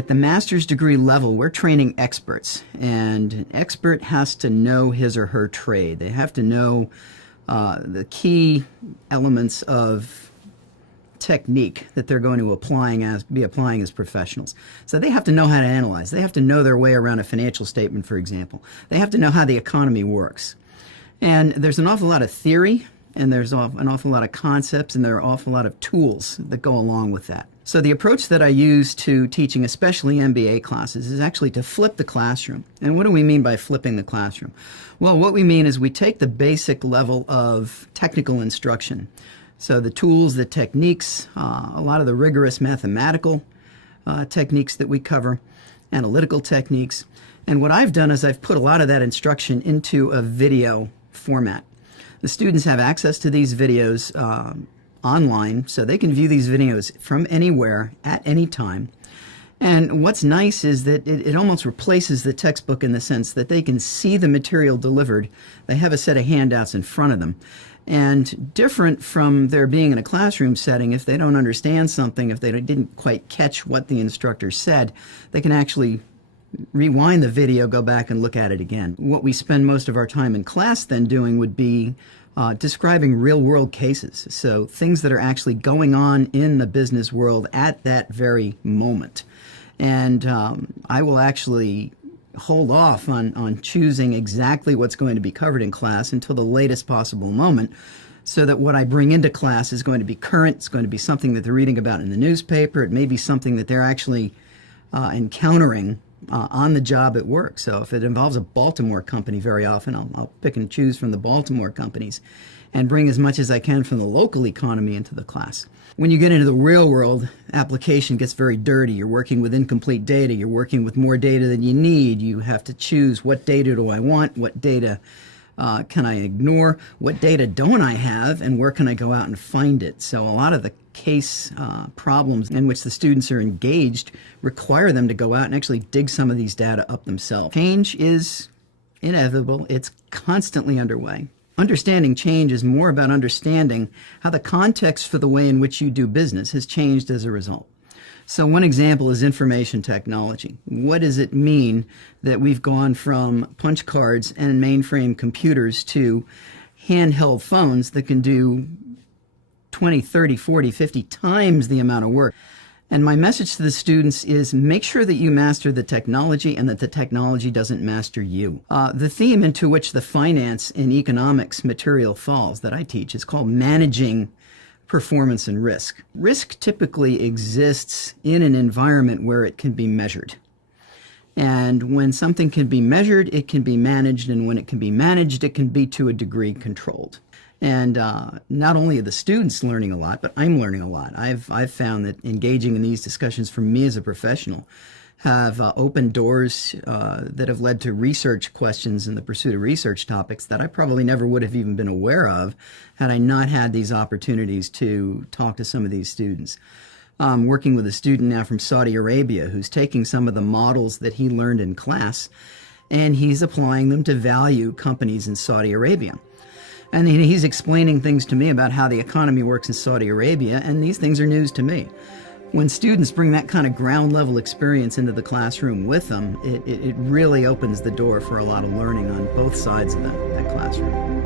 At the master's degree level, we're training experts, and an expert has to know his or her trade. They have to know the key elements of technique that they're going to be applying as professionals. So they have to know how to analyze. They have to know their way around a financial statement, for example. They have to know how the economy works. And there's an awful lot of theory, and there's an awful lot of concepts, and there are an awful lot of tools that go along with that. So the approach that I use to teaching, especially MBA classes, is actually to flip the classroom. And what do we mean by flipping the classroom? Well, what we mean is we take the basic level of technical instruction. So the tools, the techniques, a lot of the rigorous mathematical techniques that we cover, analytical techniques. And what I've done is I've put a lot of that instruction into a video format. The students have access to these videos online, so they can view these videos from anywhere at any time. And what's nice is that it almost replaces the textbook in the sense that they can see the material delivered. They have a set of handouts in front of them. And different from there being in a classroom setting, if they don't understand something, if they didn't quite catch what the instructor said, they can actually rewind the video, go back and look at it again. What we spend most of our time in class then doing would be describing real-world cases, so things that are actually going on in the business world at that very moment. And I will actually hold off on choosing exactly what's going to be covered in class until the latest possible moment, so that what I bring into class is going to be current. It's going to be something that they're reading about in the newspaper. It may be something that they're actually encountering on the job at work. So if it involves a Baltimore company, very often I'll pick and choose from the Baltimore companies and bring as much as I can from the local economy into the class. When you get into the real world, application gets very dirty. You're working with incomplete data. You're working with more data than you need. You have to choose, what data do I want? What data can I ignore? What data don't I have? And where can I go out and find it? So a lot of the case problems in which the students are engaged require them to go out and actually dig some of these data up themselves. Change is inevitable. It's constantly underway. Understanding change is more about understanding how the context for the way in which you do business has changed as a result. So one example is information technology. What does it mean that we've gone from punch cards and mainframe computers to handheld phones that can do 20, 30, 40, 50 times the amount of work? And my message to the students is make sure that you master the technology and that the technology doesn't master you. The theme into which the finance and economics material falls that I teach is called managing performance and risk. Risk typically exists in an environment where it can be measured. And when something can be measured, it can be managed, and when it can be managed, it can be to a degree controlled. And not only are the students learning a lot, but I'm learning a lot. I've found that engaging in these discussions for me as a professional have opened doors that have led to research questions in the pursuit of research topics that I probably never would have even been aware of had I not had these opportunities to talk to some of these students. I'm working with a student now from Saudi Arabia who's taking some of the models that he learned in class and he's applying them to value companies in Saudi Arabia. And he's explaining things to me about how the economy works in Saudi Arabia, and these things are news to me. When students bring that kind of ground level experience into the classroom with them, it really opens the door for a lot of learning on both sides of that classroom.